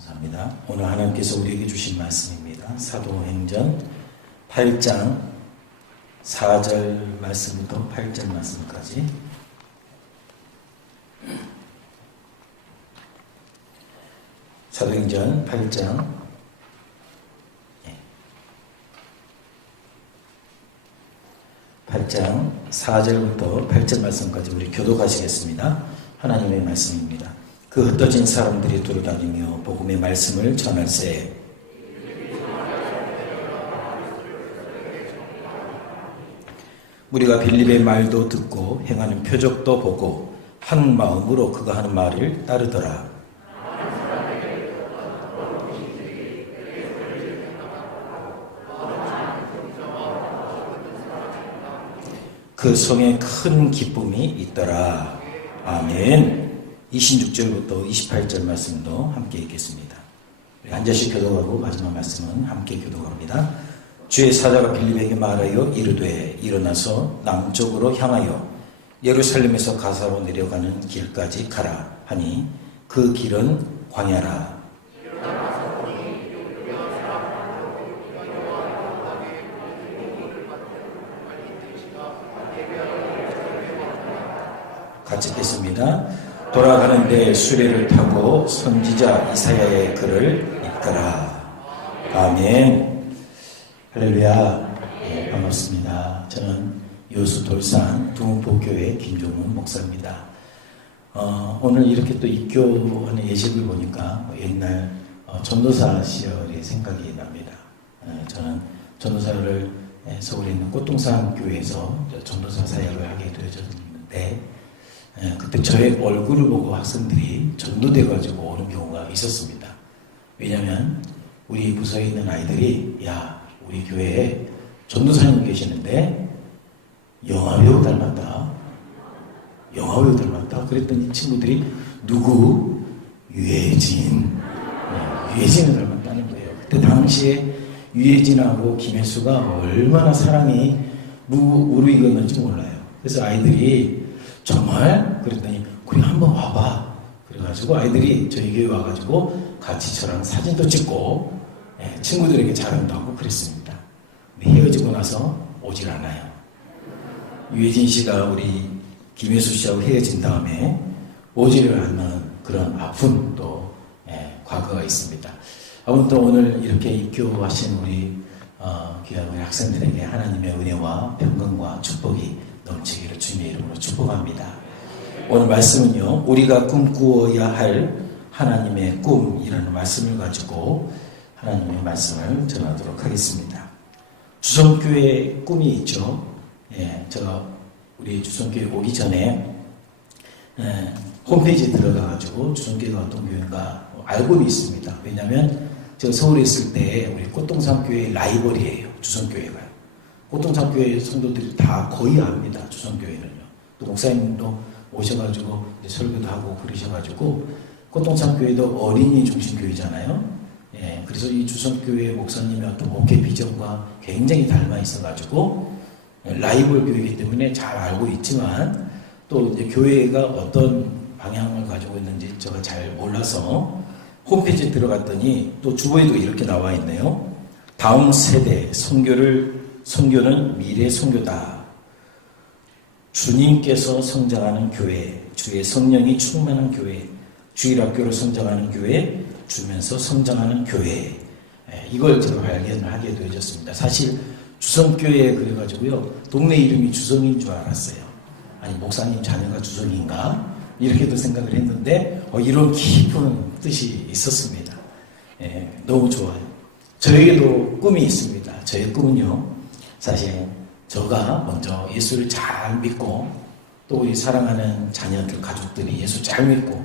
감사합니다. 오늘 하나님께서 우리에게 주신 말씀입니다. 사도행전 8장 4절 말씀부터 8절 말씀까지 사도행전 8장 4절부터 8절 말씀까지 우리 교독하시겠습니다. 하나님의 말씀입니다. 그 흩어진 사람들이 돌아다니며 복음의 말씀을 전할세. 우리가 빌립의 말도 듣고 행하는 표적도 보고 한 마음으로 그가 하는 말을 따르더라. 그 성에 큰 기쁨이 있더라. 아멘. 26절부터 28절 말씀도 함께 읽겠습니다. 한 절씩 교독하고 마지막 말씀은 함께 교독합니다. 주의 사자가 빌립에게 말하여 이르되 일어나서 남쪽으로 향하여 예루살렘에서 가사로 내려가는 길까지 가라 하니 그 길은 광야라. 같이 읽겠습니다. 돌아가는데 수레를 타고 선지자 이사야의 글을 읽더라. 아멘. 할렐루야. 네, 반갑습니다. 저는 여수 돌산 두문포교회 김종문 목사입니다. 오늘 이렇게 또 입교하는 예식을 보니까 옛날 전도사 시절의 생각이 납니다. 저는 전도사를 서울에 있는 꽃동산 교회에서 전도사 사역을 하게 되어졌는데 그때 저의 얼굴을 보고 학생들이 전도돼가지고 오는 경우가 있었습니다. 왜냐하면 우리 부서에 있는 아이들이 야 우리 교회에 전도사님 계시는데 영화배우 닮았다. 영화배우 닮았다. 그랬더니 친구들이 누구? 유해진. 유해진을 닮았다는 거예요. 그때 당시에 유해진하고 김혜수가 얼마나 사랑이 무르익었는지 몰라요. 그래서 아이들이 정말? 그랬더니 우리 한번 와봐. 그래가지고 아이들이 저희 교회 와가지고 같이 저랑 사진도 찍고 친구들에게 자랑도 하고 그랬습니다. 헤어지고 나서 오질 않아요. 유해진 씨가 우리 김혜수 씨하고 헤어진 다음에 오지를 않는 그런 아픈 또 과거가 있습니다. 아무튼 오늘 이렇게 입교하신 우리 귀한 우리 학생들에게 하나님의 은혜와 평강과 축복이 넘치기를 주님의 이름으로 축복합니다. 오늘 말씀은요, 우리가 꿈꾸어야 할 하나님의 꿈이라는 말씀을 가지고 하나님의 말씀을 전하도록 하겠습니다. 주성교회 꿈이 있죠. 제가 우리 주성교회 오기 전에 홈페이지에 들어가가지고 주성교회가 어떤 교회인가 알고는 있습니다. 왜냐하면 제가 서울에 있을 때 우리 꽃동산 교회 라이벌이에요. 주성교회가. 꽃동산 교회 성도들이 다 거의 압니다. 주성교회는요. 또 목사님도 오셔가지고 설교도 하고 그러셔가지고 꽃동산 교회도 어린이 중심 교회잖아요. 그래서 이 주성교회 목사님의 어떤 목회 비전과 굉장히 닮아 있어가지고 라이벌 교회이기 때문에 잘 알고 있지만 또 이제 교회가 어떤 방향을 가지고 있는지 제가 잘 몰라서 홈페이지에 들어갔더니 또 주보에도 이렇게 나와 있네요. 다음 세대 선교는 미래 선교다. 주님께서 성장하는 교회, 주의 성령이 충만한 교회, 주일학교로 성장하는 교회, 주면서 성장하는 교회. 이걸 제가 발견을 하게 되어졌습니다. 사실 주성교회 그래가지고요, 동네 이름이 주성인 줄 알았어요. 아니 목사님 자녀가 주성인가? 이렇게도 생각을 했는데 이런 깊은 뜻이 있었습니다. 너무 좋아요. 저에게도 꿈이 있습니다. 저의 꿈은요, 사실 저가 먼저 예수를 잘 믿고 또 우리 사랑하는 자녀들, 가족들이 예수 잘 믿고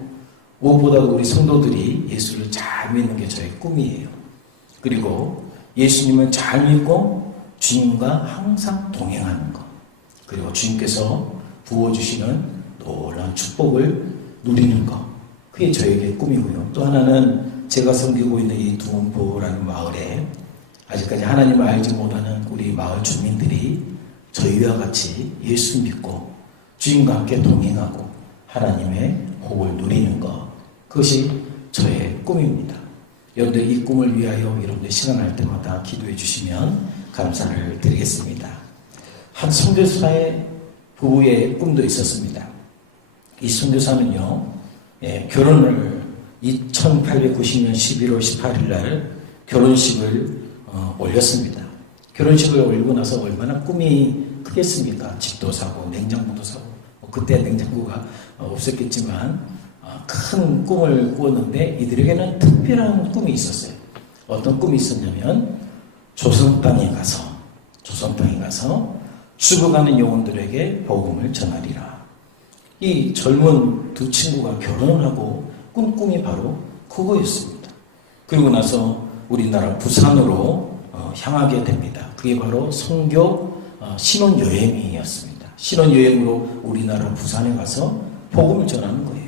무엇보다도 우리 성도들이 예수를 잘 믿는 게 저의 꿈이에요. 그리고 예수님을 잘 믿고 주님과 항상 동행하는 것, 그리고 주님께서 부어주시는 놀라운 축복을 누리는 것, 그게 저에게 꿈이고요. 또 하나는 제가 섬기고 있는 이 두문포라는 마을에 아직까지 하나님을 알지 못하는 우리 마을 주민들이 저희와 같이 예수 믿고 주님과 함께 동행하고 하나님의 복을 누리는 것, 그것이 저의 꿈입니다. 여러분들 이 꿈을 위하여 여러분들 시간 날 때마다 기도해 주시면 감사를 드리겠습니다. 한 선교사의 부부의 꿈도 있었습니다. 이 선교사는요, 결혼을 2890년 11월 18일 날 결혼식을 올렸습니다. 결혼식을 올리고 나서 얼마나 꿈이 크겠습니까? 집도 사고 냉장고도 사고, 그때 냉장고가 없었겠지만 큰 꿈을 꾸었는데 이들에게는 특별한 꿈이 있었어요. 어떤 꿈이 있었냐면 조선 땅에 가서 죽어가는 영혼들에게 복음을 전하리라. 이 젊은 두 친구가 결혼을 하고 꾼 꿈이 바로 그거였습니다. 그리고 나서 우리나라 부산으로 향하게 됩니다. 그게 바로 선교 신혼여행이었습니다. 신혼여행으로 우리나라 부산에 가서 복음을 전하는 거예요.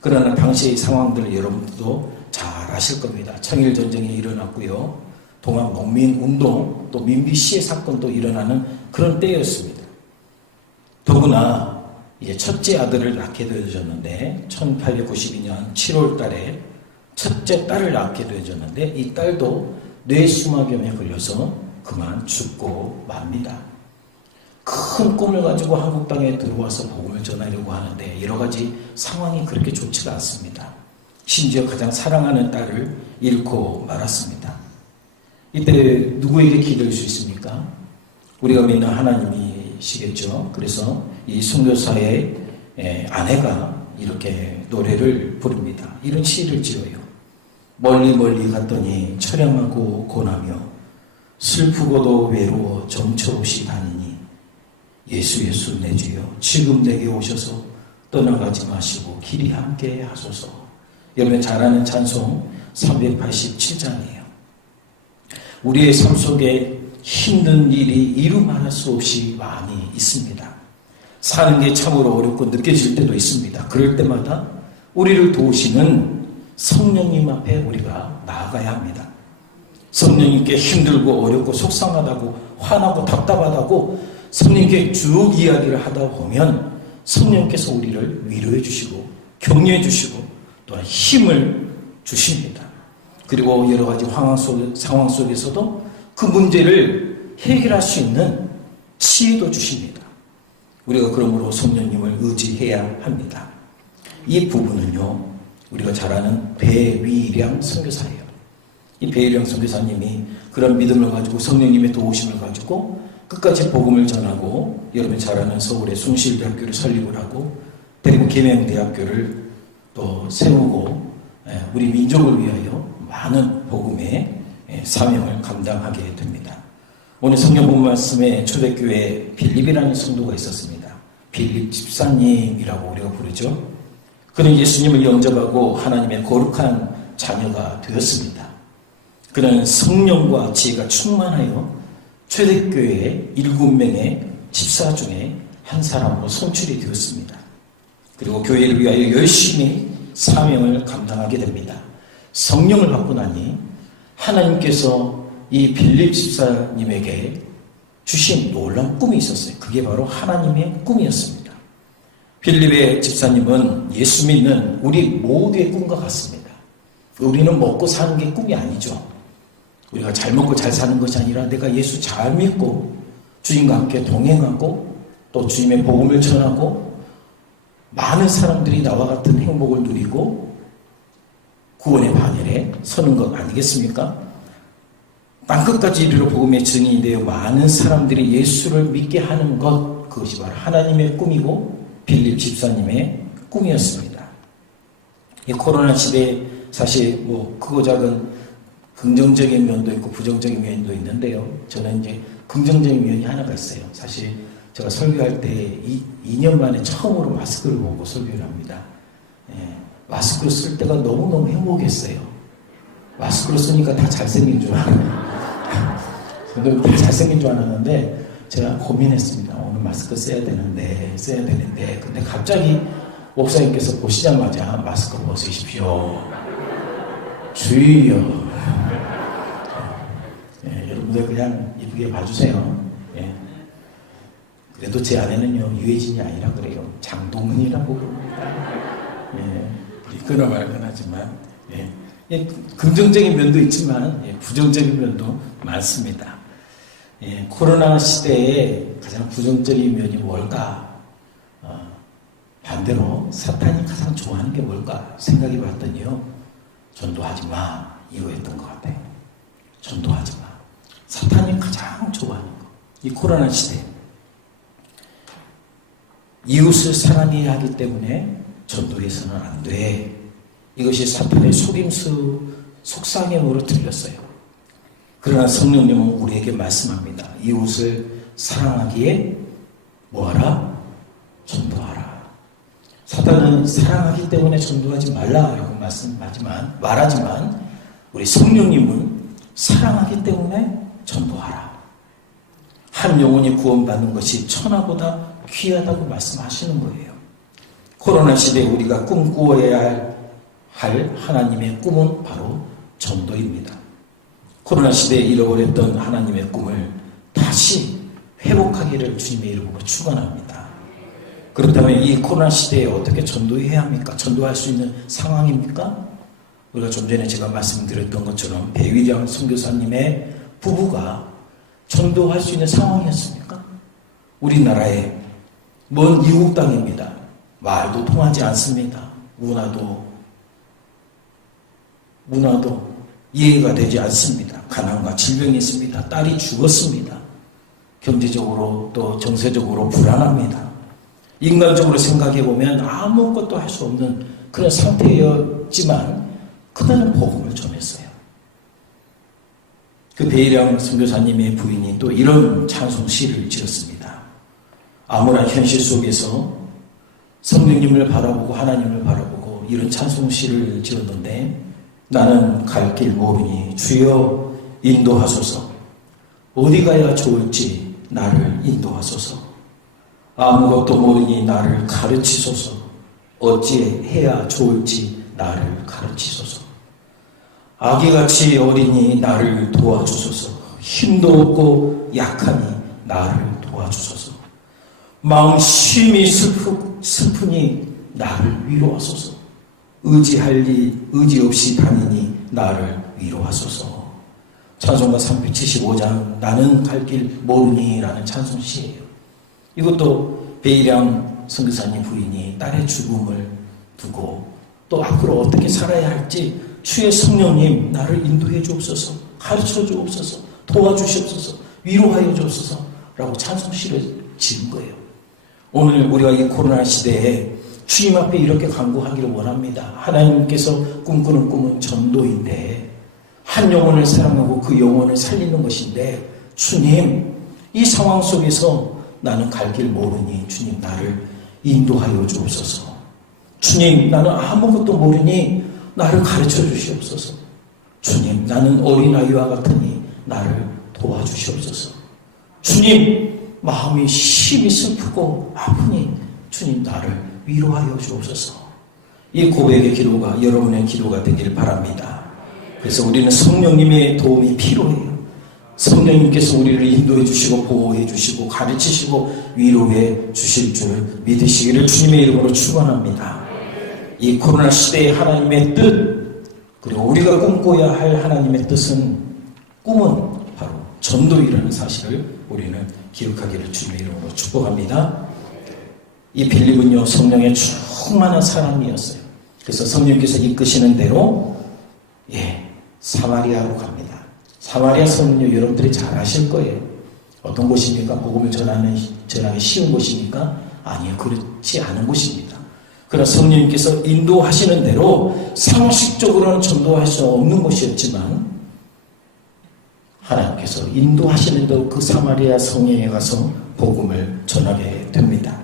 그러나 당시의 상황들을 여러분들도 잘 아실 겁니다. 청일전쟁이 일어났고요. 동학 농민운동, 또 민비 시해 사건도 일어나는 그런 때였습니다. 더구나 이제 첫째 아들을 낳게 되어졌는데 1892년 7월 달에 첫째 딸을 낳게 되어졌는데 이 딸도 뇌수막염에 걸려서 그만 죽고 맙니다. 큰 꿈을 가지고 한국 땅에 들어와서 복음을 전하려고 하는데 여러 가지 상황이 그렇게 좋지가 않습니다. 심지어 가장 사랑하는 딸을 잃고 말았습니다. 이때 누구에게 기도할 수 있습니까? 우리가 믿는 하나님이시겠죠. 그래서 이 선교사의 아내가 이렇게 노래를 부릅니다. 이런 시를 지어요. 멀리 멀리 갔더니 처량하고 고나며 슬프고도 외로워 정처 없이 다니니 예수 예수 내 주여 지금 내게 오셔서 떠나가지 마시고 길이 함께 하소서. 여러분 잘 아는 찬송 387장이에요. 우리의 삶 속에 힘든 일이 이루 말할 수 없이 많이 있습니다. 사는 게 참으로 어렵고 느껴질 때도 있습니다. 그럴 때마다 우리를 도우시는 성령님 앞에 우리가 나아가야 합니다. 성령님께 힘들고 어렵고 속상하다고 화나고 답답하다고 성령님께 쭉 이야기를 하다 보면 성령께서 우리를 위로해 주시고 격려해 주시고 또한 힘을 주십니다. 그리고 여러 가지 상황 속에서도 그 문제를 해결할 수 있는 지혜도 주십니다. 우리가 그러므로 성령님을 의지해야 합니다. 이 부분은요, 우리가 잘 아는 배위량 선교사예요. 이 배위량 선교사님이 그런 믿음을 가지고 성령님의 도우심을 가지고 끝까지 복음을 전하고 여러분 잘 아는 서울의 숭실대학교를 설립을 하고 대구 계명대학교를 또 세우고 우리 민족을 위하여 많은 복음의 사명을 감당하게 됩니다. 오늘 성경 본 말씀에 초대교회 빌립이라는 성도가 있었습니다. 빌립 집사님이라고 우리가 부르죠. 그는 예수님을 영접하고 하나님의 거룩한 자녀가 되었습니다. 그는 성령과 지혜가 충만하여 초대교회의 7명의 집사 중에 한 사람으로 선출이 되었습니다. 그리고 교회를 위하여 열심히 사명을 감당하게 됩니다. 성령을 받고 나니 하나님께서 이 빌립 집사님에게 주신 놀라운 꿈이 있었어요. 그게 바로 하나님의 꿈이었습니다. 빌립의 집사님은 예수 믿는 우리 모두의 꿈과 같습니다. 우리는 먹고 사는 게 꿈이 아니죠. 우리가 잘 먹고 잘 사는 것이 아니라 내가 예수 잘 믿고 주님과 함께 동행하고 또 주님의 복음을 전하고 많은 사람들이 나와 같은 행복을 누리고 구원의 반열에 서는 것 아니겠습니까? 땅끝까지 이르러 복음의 증인이 되어 많은 사람들이 예수를 믿게 하는 것, 그것이 바로 하나님의 꿈이고 빌립 집사님의 꿈이었습니다. 이 코로나 시대에 사실 크고 작은 긍정적인 면도 있고 부정적인 면도 있는데요. 저는 이제 긍정적인 면이 하나가 있어요. 사실 제가 설교할 때 2년 만에 처음으로 마스크를 보고 설교를 합니다. 마스크를 쓸 때가 너무너무 행복했어요. 마스크를 쓰니까 다 잘생긴 줄 알아요. 저도 다 잘생긴 줄 알았는데 제가 고민했습니다. 오늘 마스크 써야 되는데 근데 갑자기 목사님께서 보시자마자 마스크 벗으십시오. 주의요. 여러분들 그냥 이쁘게 봐주세요. 그래도 제 아내는요 유해진이 아니라 그래요. 장동은이라고 부릅니다. 부끄러워 말건 하지만 예, 긍정적인 면도 있지만 부정적인 면도 많습니다. 코로나 시대에 가장 부정적인 면이 뭘까? 반대로 사탄이 가장 좋아하는 게 뭘까 생각해 봤더니요, 전도하지 마 이거였던 것 같아요. 전도하지 마. 사탄이 가장 좋아하는 거. 이 코로나 시대 이웃을 사랑해야 하기 때문에 전도해서는 안 돼. 이것이 사탄의 속임수, 속상형으로 들렸어요. 그러나 성령님은 우리에게 말씀합니다. 이웃을 사랑하기에 뭐하라? 전도하라. 사탄은 사랑하기 때문에 전도하지 말라라고 말하지만 우리 성령님은 사랑하기 때문에 전도하라. 한 영혼이 구원받는 것이 천하보다 귀하다고 말씀하시는 거예요. 코로나 시대에 우리가 꿈꾸어야 할 하나님의 꿈은 바로 전도입니다. 코로나 시대에 잃어버렸던 하나님의 꿈을 다시 회복하기를 주님의 이름으로 축원합니다. 그렇다면 이 코로나 시대에 어떻게 전도해야 합니까? 전도할 수 있는 상황입니까? 우리가 좀 전에 제가 말씀드렸던 것처럼 배위량 선교사님의 부부가 전도할 수 있는 상황이었습니까? 우리나라의 먼 이국 땅입니다. 말도 통하지 않습니다. 문화도 이해가 되지 않습니다. 가난과 질병이 있습니다. 딸이 죽었습니다. 경제적으로 또 정세적으로 불안합니다. 인간적으로 생각해 보면 아무것도 할 수 없는 그런 상태였지만 그들은 복음을 전했어요. 그 배일영 선교사님의 부인이 또 이런 찬송시를 지었습니다. 암울한 현실 속에서 성령님을 바라보고 하나님을 바라보고 이런 찬송시를 지었는데, 나는 갈 길 모르니 주여 인도하소서. 어디 가야 좋을지 나를 인도하소서. 아무것도 모르니 나를 가르치소서. 어찌해야 좋을지 나를 가르치소서. 아기같이 어리니 나를 도와주소서. 힘도 없고 약하니 나를 도와주소서. 마음 심히 슬프니 나를 위로하소서. 의지 없이 다니니 나를 위로하소서. 찬송가 375장 나는 갈 길 모르니 라는 찬송시예요. 이것도 배일양 선교사님 부인이 딸의 죽음을 두고 또 앞으로 어떻게 살아야 할지 주의 성령님 나를 인도해 주옵소서, 가르쳐 주옵소서, 도와주시옵소서, 위로하여 주옵소서 라고 찬송시를 지은 거예요. 오늘 우리가 이 코로나 시대에 주님 앞에 이렇게 간구하기를 원합니다. 하나님께서 꿈꾸는 꿈은 전도인데, 한 영혼을 사랑하고 그 영혼을 살리는 것인데, 주님 이 상황 속에서 나는 갈 길 모르니 주님 나를 인도하여 주옵소서. 주님 나는 아무것도 모르니 나를 가르쳐 주시옵소서. 주님 나는 어린아이와 같으니 나를 도와주시옵소서. 주님 마음이 심히 슬프고 아프니 주님 나를 위로하여 주옵소서. 이 고백의 기도가 여러분의 기도가 되길 바랍니다. 그래서 우리는 성령님의 도움이 필요해요. 성령님께서 우리를 인도해 주시고 보호해 주시고 가르치시고 위로해 주실 줄 믿으시기를 주님의 이름으로 축원합니다. 이 코로나 시대의 하나님의 뜻, 그리고 우리가 꿈꿔야 할 하나님의 뜻은, 꿈은 바로 전도이라는 사실을 우리는 기억하기를 주님의 이름으로 축복합니다. 이 빌립은요 성령의 충만한 사람이었어요. 그래서 성령께서 이끄시는 대로 사마리아로 갑니다. 사마리아 성은요 여러분들이 잘 아실 거예요. 어떤 곳입니까? 복음을 전하기 쉬운 곳입니까? 아니요, 그렇지 않은 곳입니다. 그러나 성령님께서 인도하시는 대로 상식적으로는 전도할 수 없는 곳이었지만 하나님께서 인도하시는 대로 그 사마리아 성에 가서 복음을 전하게 됩니다.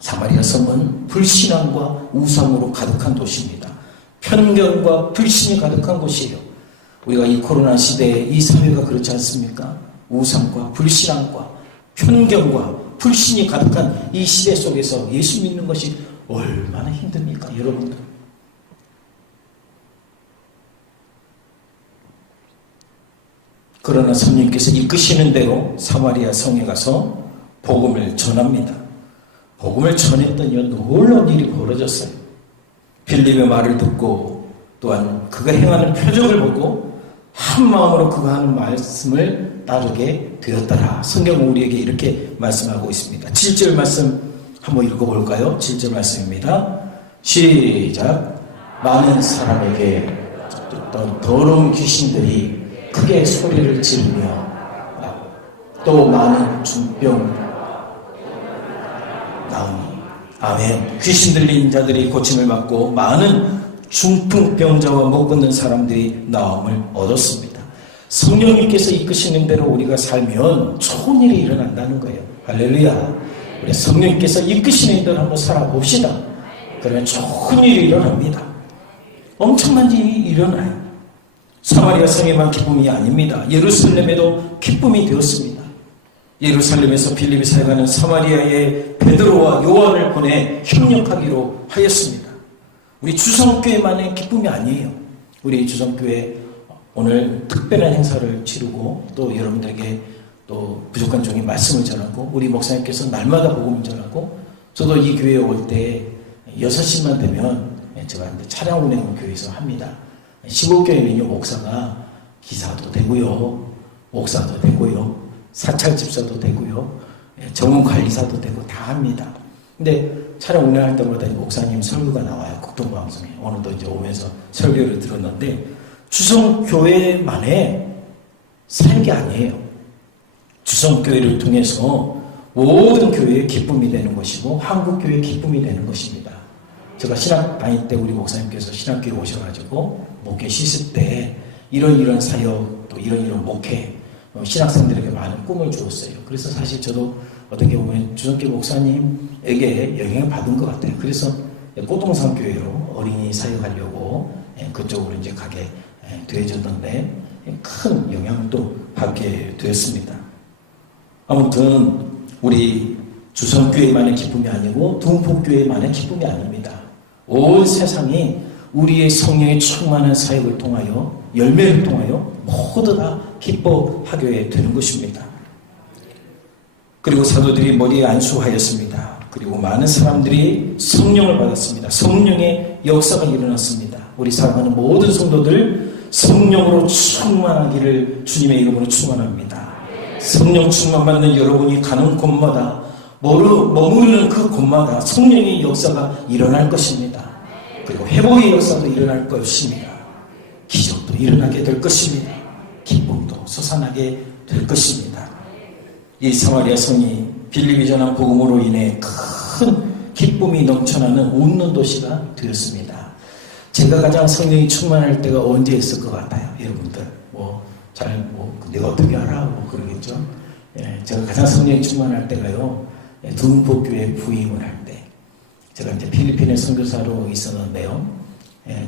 사마리아 성은 불신앙과 우상으로 가득한 도시입니다. 편견과 불신이 가득한 곳이에요. 우리가 이 코로나 시대에 이 사회가 그렇지 않습니까? 우상과 불신앙과 편견과 불신이 가득한 이 시대 속에서 예수 믿는 것이 얼마나 힘듭니까, 여러분들? 그러나 성령께서 이끄시는 대로 사마리아 성에 가서 복음을 전합니다. 복음을 전했더니 놀라운 일이 벌어졌어요. 빌립의 말을 듣고 또한 그가 행하는 표적을 보고 한 마음으로 그가 하는 말씀을 따르게 되었더라. 성경은 우리에게 이렇게 말씀하고 있습니다. 7절 말씀 한번 읽어볼까요? 7절 말씀입니다. 시작. 많은 사람에게 어떤 더러운 귀신들이 크게 소리를 지르며 또 많은 중병 나오니. 아멘. 귀신 들린 자들이 고침을 받고 많은 중풍병자와 못 걷는 사람들이 나음을 얻었습니다. 성령님께서 이끄시는 대로 우리가 살면 좋은 일이 일어난다는 거예요. 할렐루야. 우리 성령님께서 이끄시는 대로 한번 살아봅시다. 그러면 좋은 일이 일어납니다. 엄청난 일이 일어나요. 사마리아 성에만 기쁨이 아닙니다. 예루살렘에도 기쁨이 되었습니다. 예루살렘에서 빌립이 사역하는 사마리아의 베드로와 요한을 보내 협력하기로 하였습니다. 우리 주성교회만의 기쁨이 아니에요. 우리 주성교회 오늘 특별한 행사를 치르고 또 여러분들에게 또 부족한 종이 말씀을 전하고 우리 목사님께서 날마다 복음을 전하고 저도 이 교회에 올 때 6시만 되면 제가 차량 운행을 교회에서 합니다. 시골교회는요, 목사가 기사도 되고요, 목사도 되고요, 사찰 집사도 되고요, 정원관리사도 되고 다 합니다. 근데 차량 운행할 때마다 목사님 설교가 나와요. 국동방송에. 오늘도 이제 오면서 설교를 들었는데 주성교회만의 사역이 아니에요. 주성교회를 통해서 모든 교회의 기쁨이 되는 것이고 한국교회의 기쁨이 되는 것입니다. 제가 신학 다닐 때 우리 목사님께서 신학교에 오셔가지고 목회 씻을 때 이런 사역 또 이런 목회 신학생들에게 많은 꿈을 주었어요. 그래서 사실 저도 어떻게 보면 주성교 목사님에게 영향을 받은 것 같아요. 그래서 꼬동산 교회로 어린이 사역하려고 그쪽으로 이제 가게 되어졌는데 큰 영향도 받게 되었습니다. 아무튼 우리 주성교회만의 기쁨이 아니고 동포교회만의 기쁨이 아닙니다. 온 세상이 우리의 성령의 충만한 사역을 통하여 열매를 통하여 모두 다 기뻐하게 되는 것입니다. 그리고 사도들이 머리에 안수하였습니다. 그리고 많은 사람들이 성령을 받았습니다. 성령의 역사가 일어났습니다. 우리 사랑하는 모든 성도들 성령으로 충만하기를 주님의 이름으로 축원합니다. 성령 충만 받는 여러분이 가는 곳마다 머무르는 그 곳마다 성령의 역사가 일어날 것입니다. 그리고 회복의 역사도 일어날 것입니다. 기적도 일어나게 될 것입니다. 기쁨도 솟아나게 될 것입니다. 이 사마리아 성이 빌립이 전한 복음으로 인해 큰 기쁨이 넘쳐나는 웃는 도시가 되었습니다. 제가 가장 성령이 충만할 때가 언제 있을 것 같아요, 여러분들? 내가 어떻게 알아? 그러겠죠. 제가 가장 성령이 충만할 때가요, 두문포교회 부임을 할 때. 제가 이제 필리핀에 선교사로 있었는데요.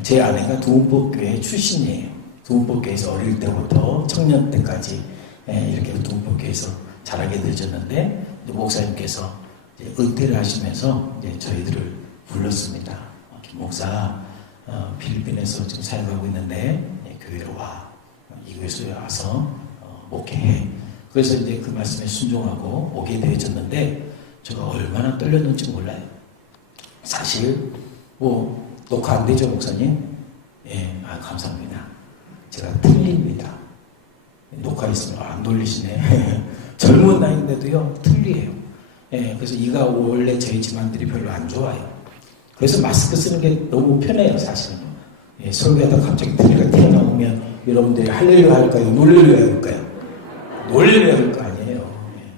제 아내가 두문포교회 출신이에요. 두문포교회에서 어릴 때부터 청년 때까지 이렇게 두문포교회에서 자라게 되어졌는데, 목사님께서 이제 은퇴를 하시면서 이제 저희들을 불렀습니다. 목사, 필리핀에서 지금 사역하고 있는데 교회로 와. 이 교회에 와서 목회해. 그래서 이제 그 말씀에 순종하고 오게 되어졌는데 제가 얼마나 떨렸는지 몰라요. 사실 녹화 안 되죠, 목사님? 감사합니다. 제가 틀립니다. 녹화 있으면 안 돌리시네. 젊은 나이인데도요, 틀리해요. 그래서 이가 원래 저희 집안들이 별로 안 좋아요. 그래서 마스크 쓰는 게 너무 편해요, 사실은. 설교하다 갑자기 틀리가 튀어나오면 여러분들이 할렐루야 할까요? 놀렐루야 할까요? 놀렐루야 할 거 아니에요.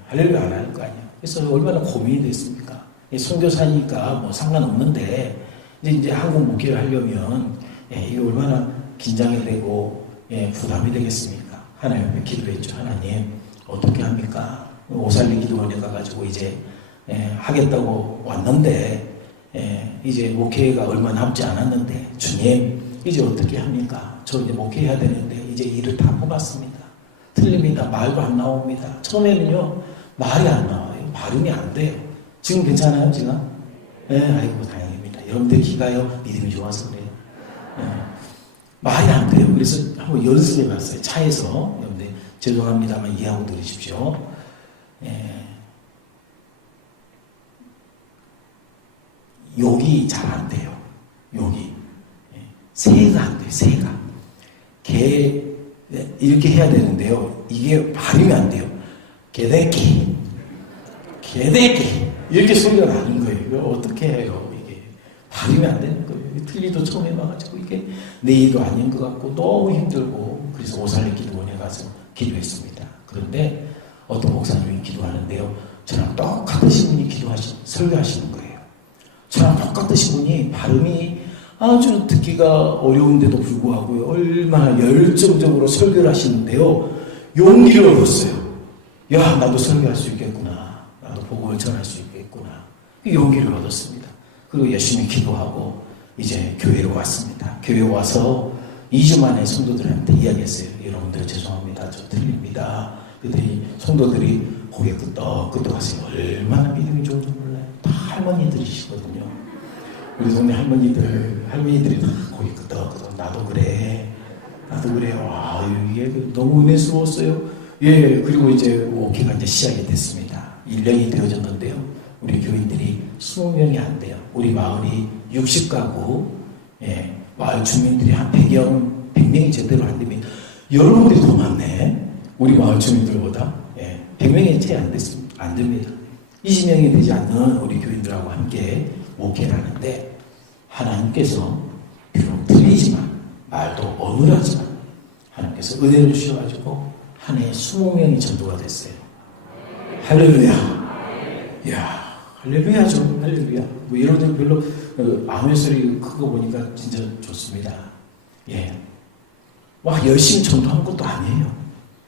할렐루야 안 할 거 아니에요. 그래서 얼마나 고민이 됐습니까? 선교사니까 뭐 상관없는데 이제 한국 목회를 하려면 이게 얼마나 긴장이 되고 부담이 되겠습니까? 하나님 앞에 기도했죠. 하나님 어떻게 합니까? 오살리 기도원에 가가지고 이제 하겠다고 왔는데 이제 목회가 얼마 남지 않았는데 주님 이제 어떻게 합니까? 저 이제 목회해야 되는데 이제 일을 다 뽑았습니다. 틀립니다. 말도 안 나옵니다. 처음에는요 말이 안 나와요. 발음이 안 돼요. 지금 괜찮아요, 지금? 아이고 다행입니다. 여러분들 귀가요 믿음이 좋아서 그래요. 말이 안 돼요. 그래서 한번 연습해봤어요. 차에서. 여러분들 죄송합니다만 이해하고 들으십시오. 욕이 잘 안 돼요. 욕이. 새가 안 돼요. 새가. 개 이렇게 해야 되는데요. 이게 발음이 안 돼요. 개새끼 이렇게 소리가 나는 거예요. 이거 어떻게 해요? 이게 발음이 안 되는 거예요. 틀리도 처음 해봐가지고 이게 내 일도 아닌 것 같고 너무 힘들고 그래서 오살레 기도원에 가서 기도했습니다. 그런데 어떤 목사님이 기도하는데요. 저랑 똑같으신 분이 설교하시는 거예요. 저랑 똑같으신 분이 발음이 아주 듣기가 어려운데도 불구하고 얼마나 열정적으로 설교를 하시는데요. 용기를 얻었어요. 야, 나도 설교할 수 있겠구나. 나도 복음을 전할 수 있겠구나. 용기를 얻었습니다. 그리고 열심히 기도하고 이제 교회로 왔습니다. 교회 와서 2주 만에 성도들한테 이야기했어요. 여러분들 죄송합니다. 저 틀립니다. 그랬더니 성도들이 고개 끄덕끄덕 하세요. 얼마나 믿음이 좋은지 몰라요. 다 할머니들이시거든요. 우리 동네 할머니들이 다 고개 끄덕끄덕 나도 그래. 와, 이게 너무 은혜스러웠어요. 예, 그리고 이제 오케가 이제 시작이 됐습니다. 1년이 되어졌는데요. 우리 교인들이 20명이 안 돼요. 우리 마을이 60가구, 예, 마을 주민들이 한 100명이 제대로 안 되면, 여러분들이 더 많네. 우리 마을 주민들보다. 예, 100명이 채 안 됩니다. 20명이 되지 않는 우리 교인들하고 함께 목회를 하는데, 하나님께서 비록 틀리지만, 말도 어눌하지만, 하나님께서 은혜를 주셔가지고, 한 해에 20명이 전도가 됐어요. 할렐루야. 이야, 할렐루야죠. 할렐루야. 뭐 여러분들 별로 아멘 소리 큰 거 보니까 진짜 좋습니다. 예. 와, 열심히 전도한 것도 아니에요.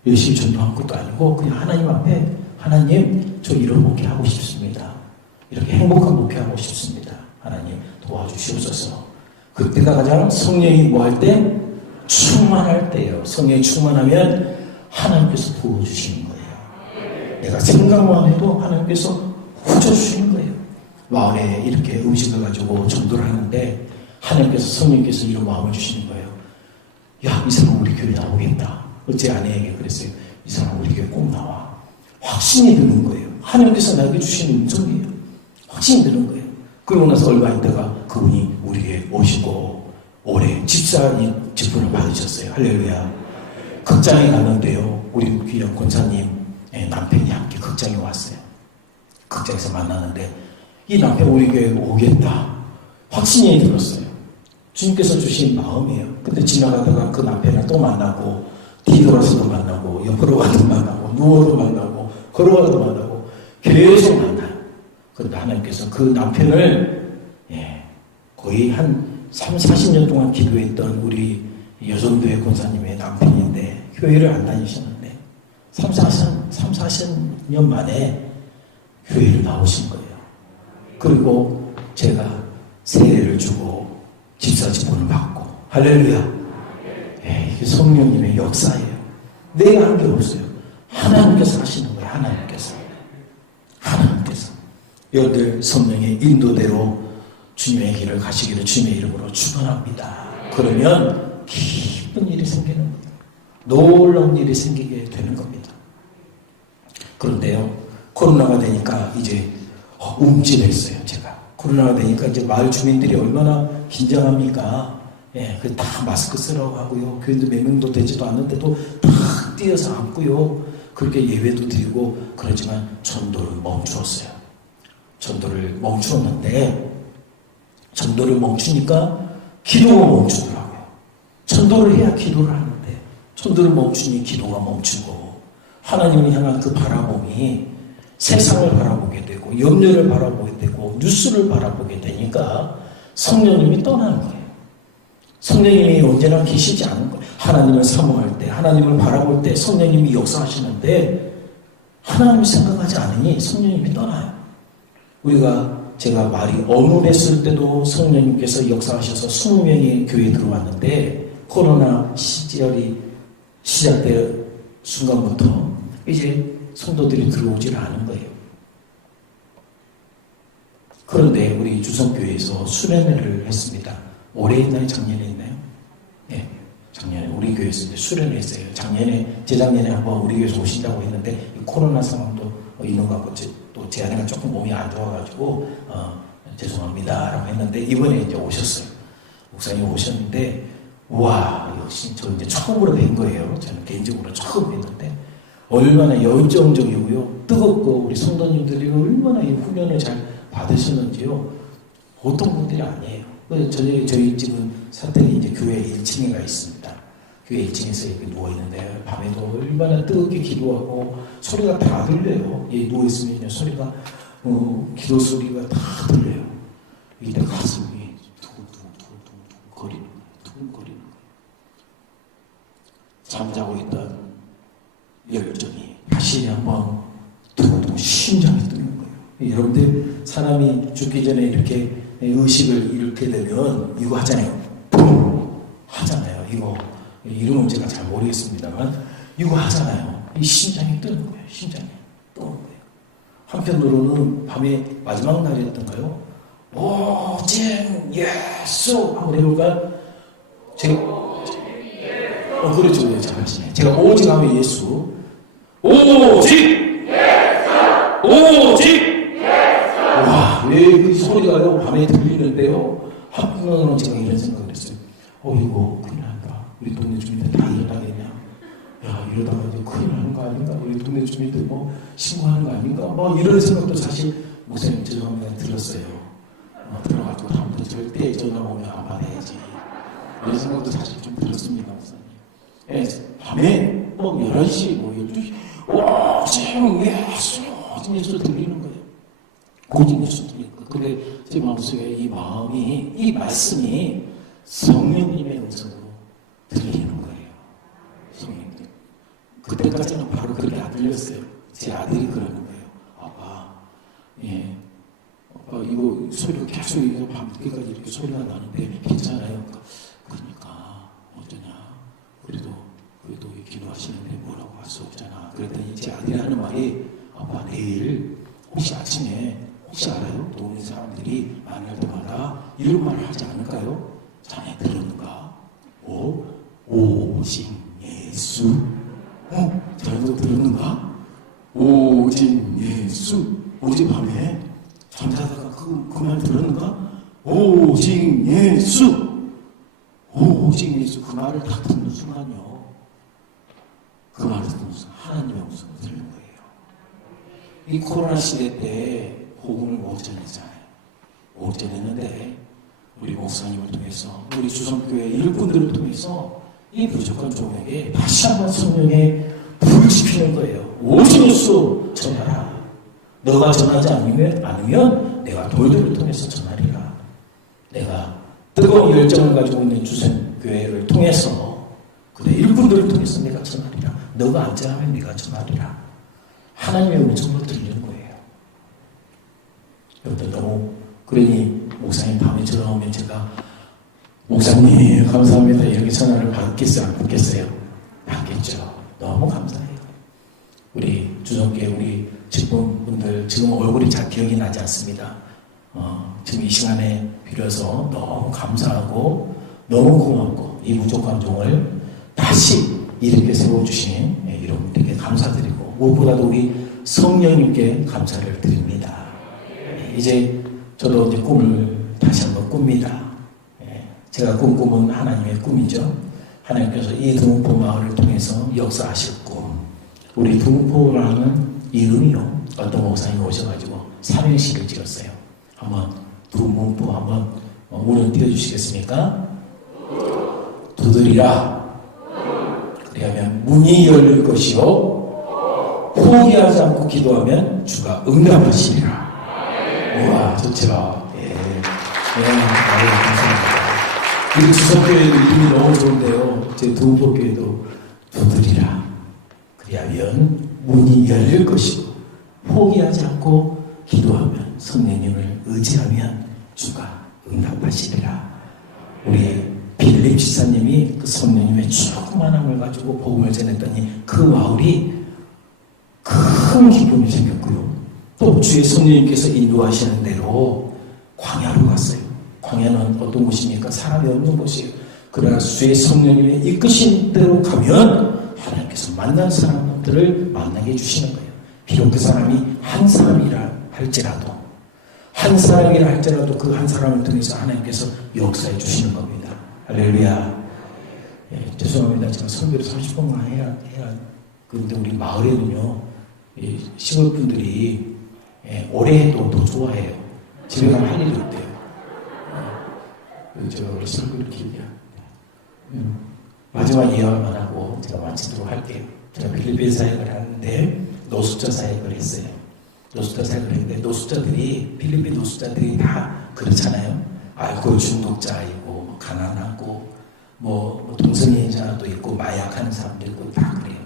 열심히 전도한 것도 아니고 그냥 하나님 앞에 하나님, 저 이런 목회 하고 싶습니다. 이렇게 행복한 목회 하고 싶습니다. 하나님 도와주시옵소서. 그때가 가장 성령이 뭐 할 때? 충만할 때예요. 성령이 충만하면 하나님께서 부어주시는 거예요. 내가 생각만 해도 하나님께서 후져주시는 거예요. 마을에 이렇게 음식을 가지고 전도를 하는데 하나님께서 성령께서 이런 마음을 주시는 거예요. 야, 이 사람 우리 교회 나오겠다. 제 아내에게 그랬어요. 이 사람 우리 교회 꼭 나와. 확신이 드는 거예요. 하나님께서 나에게 주시는 음성이에요. 확신이 드는 거예요. 그러고 나서 얼마 있다가 그분이 우리 교회에 오시고 올해 집사 직분을 받으셨어요. 할렐루야. 극장에 갔는데요. 우리 귀한 권사님 남편이 함께 극장에 왔어요. 극장에서 만나는데 이 남편 우리 교회에 오겠다. 확신이 들었어요. 주님께서 주신 마음이에요. 근데 지나가다가 그 남편을 또 만나고 뒤돌아서도 만나고 옆으로 가도 만나고 누워도 만나고 걸어가도 만나고 계속 만나요. 그런데 하나님께서 그 남편을 거의 한 30-40년 동안 기도했던 우리 여성교회 권사님의 남편인데 교회를 안 다니셨는데 30-40년 만에 교회를 나오신 거예요. 그리고 제가 세례를 주고 집사 직분을 받고 할렐루야. 이게 성령님의 역사예요. 내가 한 게 없어요. 하나님께서 하시는 거예요. 하나님께서 여러분들 성령의 인도대로 주님의 길을 가시기를 주님의 이름으로 축원합니다. 그러면 기쁜 일이 생기는 거예요. 놀라운 일이 생기게 되는 겁니다. 그런데요, 코로나가 되니까 이제 움찔했어요. 제가 코로나가 되니까 이제 마을 주민들이 얼마나 긴장합니까? 다 마스크 쓰라고 하고요. 교인들 몇 명도 되지도 않는데도 다 뛰어서 앉고요. 그렇게 예배도 드리고 그러지만 전도를 멈추었어요. 전도를 멈추었는데 전도를 멈추니까 기도가 멈추더라고요. 전도를 해야 기도를 하는데 전도를 멈추니 기도가 멈추고 하나님을 향한 그 바라봄이 세상을 바라보게 되고 염려를 바라보게 되고 뉴스를 바라보게 되니까 성령님이 떠나는 거예요. 성령님이 언제나 계시지 않은 거예요. 하나님을 사모할 때, 하나님을 바라볼 때 성령님이 역사하시는데 하나님을 생각하지 않으니 성령님이 떠나요. 제가 말이 어눌했을 때도 성령님께서 역사하셔서 20명이 교회에 들어왔는데 코로나 시절이 시작될 순간부터 이제 성도들이 들어오질 않은 거예요. 그런데 우리 주성교회에서 수련회를 했습니다. 올해 했나요? 작년에 했나요? 네, 작년에 우리 교회에서 이제 수련을 했어요. 재작년에 한번 우리 교회에서 오신다고 했는데 코로나 상황도 있는 것 같고 또 제 아내가 조금 몸이 안 좋아가지고 죄송합니다 라고 했는데 이번에 이제 오셨어요. 목사님 오셨는데, 와, 역시 저 이제 처음으로 뵌 거예요. 저는 개인적으로 처음 뵀는데, 얼마나 열정적이고요. 뜨겁고, 우리 성도님들이 얼마나 이 훈련을 잘 받으셨는지요. 보통 분들이 아니에요. 저희 집은 사택이 이제 교회 1층에 가 있습니다. 교회 1층에서 이렇게 누워있는데, 밤에도 얼마나 뜨겁게 기도하고, 소리가 다 들려요. 예, 누워있으면 소리가, 기도 소리가 다 들려요. 이때 가슴이 두근두근거리는 거예요. 잠자고 있던 열정이 다시 한번 두근두근 심장이 뜨는 거예요. 여러분들, 사람이 죽기 전에 이렇게 의식을 잃게 되면 이거 하잖아요. 뿡! 하잖아요. 이거 이름은 제가 잘 모르겠습니다만 이거 하잖아요. 이 심장이 뜨는 거예요. 심장이 뜨는 거예요. 한편으로는 밤에 마지막 날이었던가요? 오직 예수 한번 해볼까요? 그렇죠. 네, 잘하시네. 제가 오직 하면 예수. 오직 예수! 오직 예수! 와, 왜 그 소리가요 밤에 들리는데요? 한편으로는 제가 이런 생각을 했어요. 이거 큰일 난다. 우리 동네 주민들 다 일어나겠냐? 야, 이러다가 이제 큰일 나는 거 아닌가? 우리 동네 주민들 신고하는 거 아닌가? 이런 생각도 사실 목사님 죄송합니다 들었어요. 들어가지고 다음부터 절대 전화 오면 안 받아야지. 이런 생각도 사실 좀 들었습니다, 목사님. 예, 밤에 11시, 12시, 와, 지금 예수 들리는 거예요. 오직 예수 들리는 거예요. 근데 제 마음속에 이 마음이, 이 말씀이 성령님의 음성으로 들리는 거예요. 성령님. 그때까지는 바로 그렇게 안 들렸어요. 제 아들이 그러는 거예요. 아빠, 예. 이거 소리가 계속 밤늦게까지 이렇게 소리가 나는데 괜찮아요? 그러니까 어쩌냐? 그래도 기도하시는데 뭐라고 할 수 없잖아. 그랬더니 제 아들이 하는 말이 아빠 내일 혹시 아침에 혹시 알아요? 또 우리 사람들이 만날 때마다 이런 말을 하지 않을까요? 자네 들었는가? 오직 예수. 자네도 들었는가? 오직 예수. 어제 밤에 잠자다가 그 말 들었는가? 오직 예수! 오직 예수. 그 말을 다 듣는 순간요. 그 말을 듣는 순간 하나님의 음성을 들는 거예요. 이 코로나 시대 때 복음을 못 전했잖아요. 못 전했는데 우리 목사님을 통해서 우리 주성교회 일꾼들을 통해서 이 부족한 종에게 다시 한번 성령의 불을 지피는 거예요. 오직 예수 전하라. 너가 전하지 않으면 내가 돌들을 통해서 전하리라. 내가 뜨거운 열정을 가지고 있는 주선교회를 통해서 그대 일꾼들을 통해서 내가 전하리라. 너가 안 전하면 내가 전하리라. 하나님의 음성으로 들리는 거예요. 여러분들 너무 그러니 목사님 밤에 전화오면 제가 목사님 감사합니다 이렇게 전화를 받겠어요? 안 받겠어요? 받겠죠. 너무 감사해요. 우리 주선교회 우리 직분분들 지금 얼굴이 잘 기억이 나지 않습니다. 지금 이 시간에 빌어서 너무 감사하고 너무 고맙고 이 부족한 종을 다시 이렇게 세워주신 여러분들께 감사드리고 무엇보다도 우리 성령님께 감사를 드립니다. 이제 저도 이제 꿈을 다시 한번 꿉니다. 제가 꾼 꿈은 하나님의 꿈이죠. 하나님께서 이 두문포 마을을 통해서 역사하실 꿈. 우리 두문포라는 이름이요. 어떤 목사님이 오셔가지고 삼행시를 지었어요. 한번 두문포 한번 문을 띄워주시겠습니까? 두드리라. 그리하면 문이 열릴 것이요. 포기하지 않고 기도하면 주가 응답하시리라. 우와, 좋죠. 예. 감사합니다. 우리 주성교회 이름이 너무 좋은데요. 제 두문포교회도 두드리라. 그리하면 문이 열릴 것이고 포기하지 않고 기도하면 성령님을 의지하면 주가 응답하시리라. 우리 빌립 지사님이 그 성령님의 조그만함을 가지고 복음을 전했더니 그 마을이 큰 기쁨이 생겼고요. 또 주의 성령님께서 인도하시는 대로 광야로 갔어요. 광야는 어떤 곳입니까? 사람이 없는 곳이에요. 그러나 주의 성령님의 이끄신 대로 가면 하나님께서 만난 사람들을 만나게 해주시는 거예요. 비록 그 사람이 한 사람이라 할지라도 그 한 사람을 통해서 하나님께서 역사해 주시는 겁니다. 할렐루야. 예, 죄송합니다. 제가 설교를 30분만 해야. 그런데 우리 마을에는요, 시골 분들이 올해 또 좋아해요. 집에 가면 할 일이 없대요. 제가 원래 설교를 길게 마지막 예언만 하고 제가 마치도록 할게요. 제가 필리핀 사역을 하는데 노숙자 사역을 했어요. 노숙자 사역을 했는데 노숙자들이, 필리핀 노숙자들이 다 그렇잖아요. 알코올 중독자이고 가난하고 뭐 동성애자도 있고 마약하는 사람도 있고 다 그래요.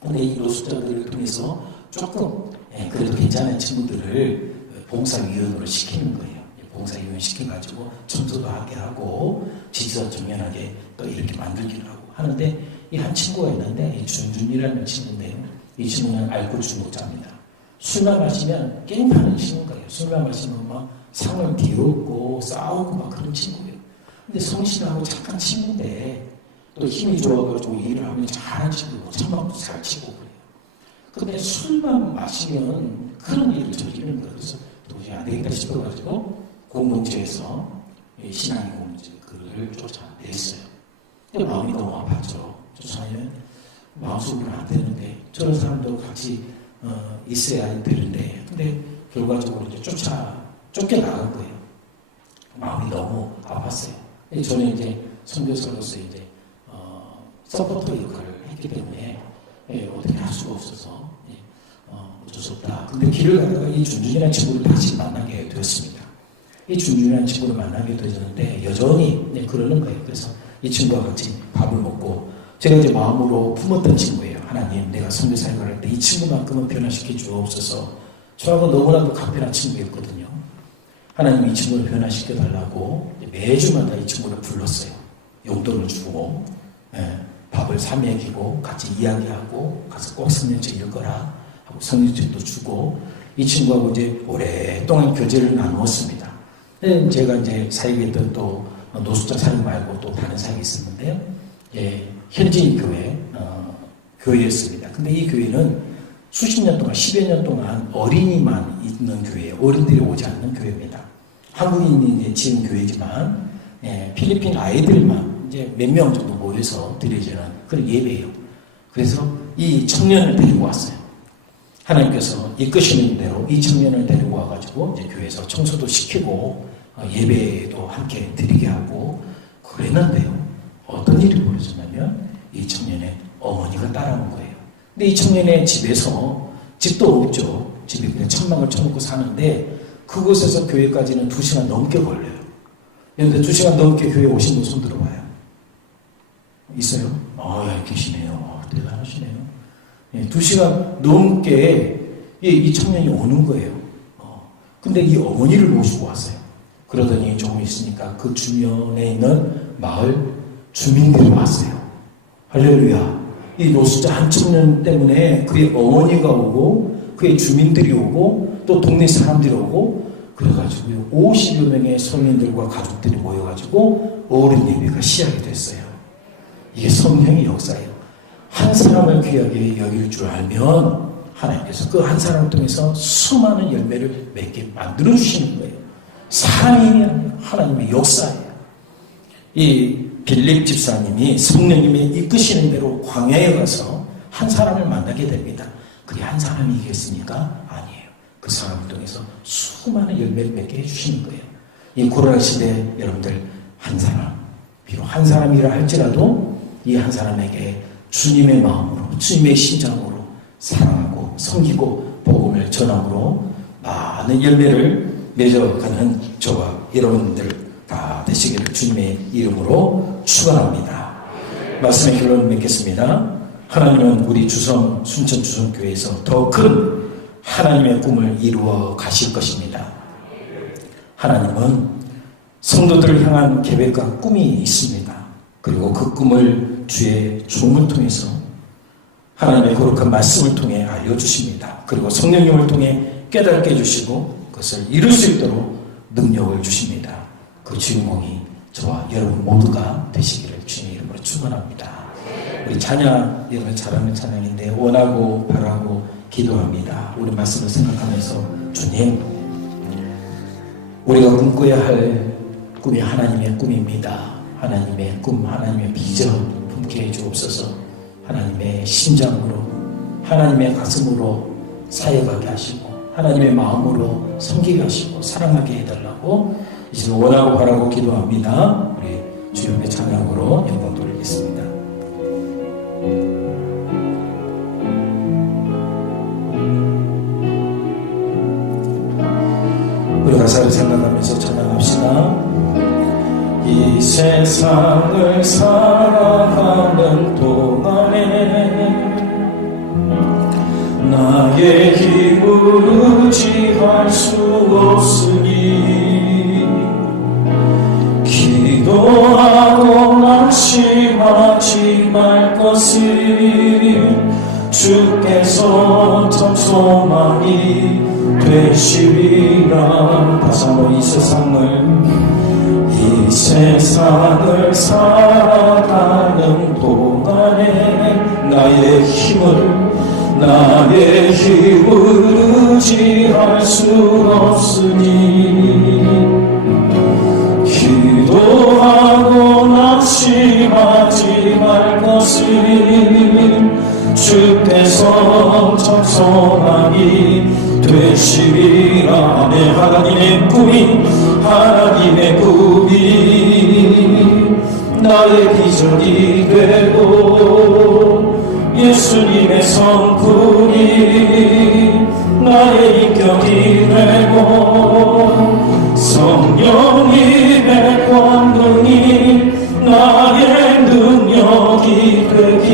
근데 이 노숙자들을 통해서 조금 그래도 괜찮은 친구들을 봉사위원으로 시키는 거예요. 봉사위원 시켜가지고 청소도 하게 하고 지지서 정연하게 또 이렇게 만들기로 하고 하는데, 이 한 친구가 있는데, 이 준준이라는 친구인데요. 이 친구는 알코올 중독자입니다. 술만 마시면 깽판을 치는 거예요. 술만 마시면 막 상을 뒤엎고 싸우고 막 그런 친구예요. 근데 성실하고 착한 친구인데 또 힘이 좋아가지고 일을 하면 잘하는 친구고 찬방도 잘 치고 그래요. 근데 술만 마시면 그런 일을 저지르는 거예요. 그래서 도저히 안 되겠다 싶어가지고 공동체에서 신앙의 공동체 그를 쫓아냈어요. 근데 마음이 너무 아팠죠. 쫓아내면 마음속으로 안 되는데 저런 사람도 같이 있어야 되는데, 근데 결과적으로 이제 쫓겨나간 거예요. 마음이 너무 아팠어요. 저는 이제 선교사로서 이제 서포터 역할을 했기 때문에 어떻게 할 수가 없어서 어쩔 수 없다. 근데 길을 가다가 이 준준이라는 친구를 다시 만나게 되었습니다. 이 준준이라는 친구를 만나게 되었는데 여전히 그러는 거예요. 그래서 이 친구와 같이 밥을 먹고, 제가 이제 마음으로 품었던 친구예요. 하나님, 내가 선교 사역을 할 때 이 친구만큼은 변화시켜 주옵소서. 저하고 너무나도 간편한 친구였거든요. 하나님, 이 친구를 변화시켜 달라고 매주마다 이 친구를 불렀어요. 용돈을 주고 밥을 사 먹이고 같이 이야기하고 가서 꼭 성령책 읽어라 하고 성령책도 주고, 이 친구하고 이제 오랫동안 교제를 나누었습니다. 제가 이제 사역했던 또 노숙자 사역 말고 또 다른 사역이 있었는데요. 현지인 교회였습니다. 근데 이 교회는 수십 년 동안, 10여 년 동안 어린이만 있는 교회예요. 어른들이 오지 않는 교회입니다. 한국인이 지은 교회지만 필리핀 아이들만 이제 몇 명 정도 모여서 드려지는 그런 예배예요. 그래서 이 청년을 데리고 왔어요. 하나님께서 이끄시는 대로 이 청년을 데리고 와가지고 이제 교회에서 청소도 시키고 예배도 함께 드리게 하고 그랬는데요. 어떤 일이 벌어졌냐면 이 청년의 어머니가 따라온 거예요. 근데 이 청년의 집에서, 집도 없죠. 집이 그냥 천막을 쳐놓고 사는데 그곳에서 교회까지는 2시간 넘게 걸려요. 그런데 2시간 넘게 교회에 오신 분 손 들어봐요. 있어요? 계시네요. 대단하시네요. 2시간 넘게 이 청년이 오는 거예요. 근데 이 어머니를 모시고 왔어요. 그러더니 조금 있으니까 그 주변에 있는 마을 주민들이 왔어요. 할렐루야. 이 노숙자 한 청년 때문에 그의 어머니가 오고 그의 주민들이 오고 또 동네 사람들이 오고 그래가지고 50여 명의 성인들과 가족들이 모여가지고 어른 예배가 시작이 됐어요. 이게 성령의 역사예요. 한 사람을 귀하게 여길 줄 알면 하나님께서 그 한 사람을 통해서 수많은 열매를 맺게 만들어주시는 거예요. 사람이 하나님의 역사예요. 이 빌립 집사님이 성령님이 이끄시는 대로 광야에 가서 한 사람을 만나게 됩니다. 그게 한 사람이겠습니까? 아니에요. 그 사람을 통해서 수많은 열매를 맺게 해주시는 거예요. 이 코로나 시대에 여러분들 한 사람, 비록 한 사람이라 할지라도 이 한 사람에게 주님의 마음으로, 주님의 심장으로 사랑하고 섬기고 복음을 전함으로 많은 열매를 맺어가는 저와 여러분들 다 되시기를 주님의 이름으로 축원합니다. 말씀의 결론을 맺겠습니다. 하나님은 우리 주성 순천 주성교회에서 더 큰 하나님의 꿈을 이루어 가실 것입니다. 하나님은 성도들을 향한 계획과 꿈이 있습니다. 그리고 그 꿈을 주의 종을 통해서 하나님의 거룩한 말씀을 통해 알려주십니다. 그리고 성령님을 통해 깨닫게 해주시고 그것을 이룰 수 있도록 능력을 주십니다. 그 주인공이 저와 여러분 모두가 되시기를 주님의 이름으로 축원합니다. 우리 찬양, 여러분 잘하는 찬양인데 원하고 바라고 기도합니다. 우리 말씀을 생각하면서 주님, 우리가 꿈꿔야 할 꿈이 하나님의 꿈입니다. 하나님의 꿈, 하나님의 비전 품게 해 주옵소서. 하나님의 심장으로, 하나님의 가슴으로 사역하게 하시고, 하나님의 마음으로 섬기게 하시고, 사랑하게 해달라고 이제 원하고 바라고 기도합니다. 우리 주님의 찬양으로 영광 돌리겠습니다. 우리 가사를 생각하면서 찬양합시다. 이 세상을 살아가는 동안에 나의 힘을 의지할 수 없으니 기도하고 낙심하지 말 것을 주께서 참 소망이 되시리라. 다시 한번 이 세상을 살아가는 동안에 나의 힘을 의지할 수 없으니 기도하고 낙심하지 말 것을 주께서 참 소망이 되시리라. 아멘. 하나님의 꿈이 나의 비전이 되고 예수님의 성품이 나의 인격이 되고 성령님의 권능이 나의 능력이 되길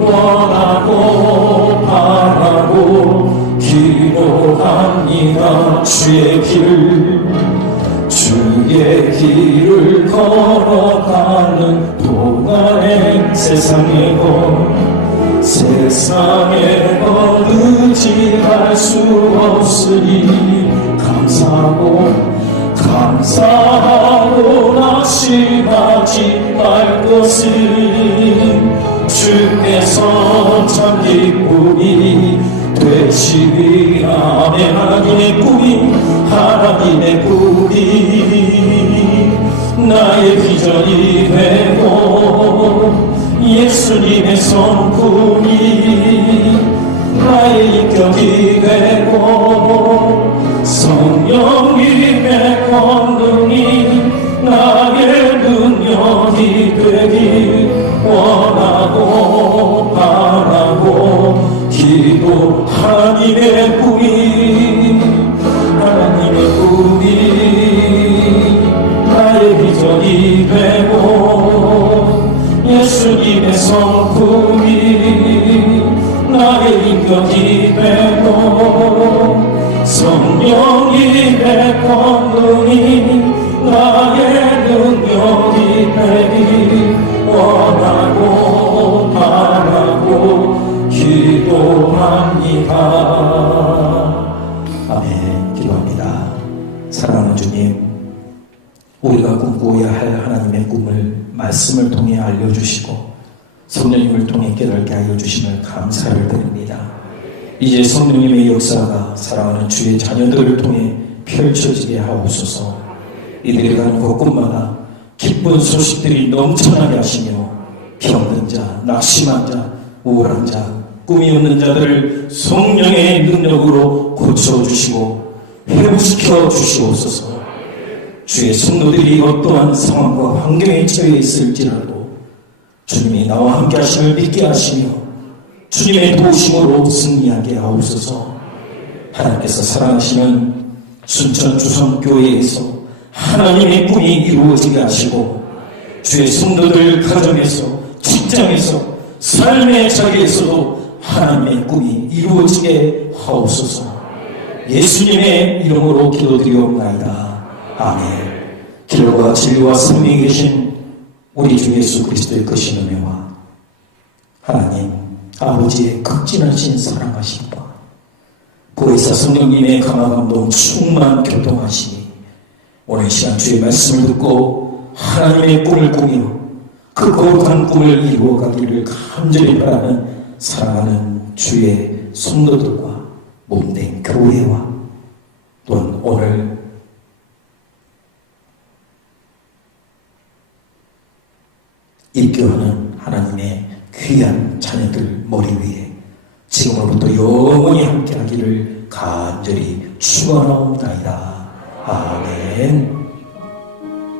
원하고 바라고 기도합니다. 주의 길을 걸어가는 동안에 세상에 건 의지할 수 없으니 감사하고 낙심하지 말 것을 주께서 참 기쁨이 되시리라. 하나님의 꿈이 나의 비전이 되고 예수님의 성품이 나의 인격이 되고 성령님의 권능이 나의 능력이 되길 원하고 바라고 기도. 하나님의 꿈이 나의 비전이 되고 예수님의 성품이 나의 인격이 되고 성령님의 권능이 나의 능력이 되길 원하고 바라고 기도합니다. 아멘. 기도합니다. 사랑하는 주님, 우리가 꿈꾸어야 할 하나님의 꿈을 말씀을 통해 알려주시고 성령님을 통해 깨닫게 하여 주심을 감사를 드립니다. 이제 성령님의 역사가 사랑하는 주의 자녀들을 통해 펼쳐지게 하옵소서. 이들이 가는 곳곳마다 기쁜 소식들이 넘쳐나게 하시며 병든 자, 낙심한 자, 우울한 자, 꿈이 없는 자들을 성령의 능력으로 고쳐주시고 회복시켜 주시옵소서. 주의 성도들이 어떠한 상황과 환경에 처해 있을지라도 주님이 나와 함께 하심을 믿게 하시며 주님의 도우심으로 승리하게 하옵소서. 하나님께서 사랑하시는 순천 주성교회에서 하나님의 꿈이 이루어지게 하시고 주의 성도들 가정에서, 직장에서, 삶의 자리에서도 하나님의 꿈이 이루어지게 하옵소서. 예수님의 이름으로 기도드리옵나이다. 아멘. 길과 진리와 생명이 계신 우리 주 예수 그리스도의 크신 은혜와 하나님 아버지의 극진하신 사랑하심과 보혜사 성령님의 강한 감동 충만 교통하시니 오늘 시간 주의 말씀을 듣고 하나님의 꿈을 꾸며 그 거룩한 꿈을 이루어가기를 간절히 바라는 사랑하는 주의 성도들과 몸된 교회와 또한 오늘 입교하는 하나님의 귀한 자녀들 머리 위에 지금으로부터 영원히 함께하기를 간절히 축원하옵나이다. 아멘.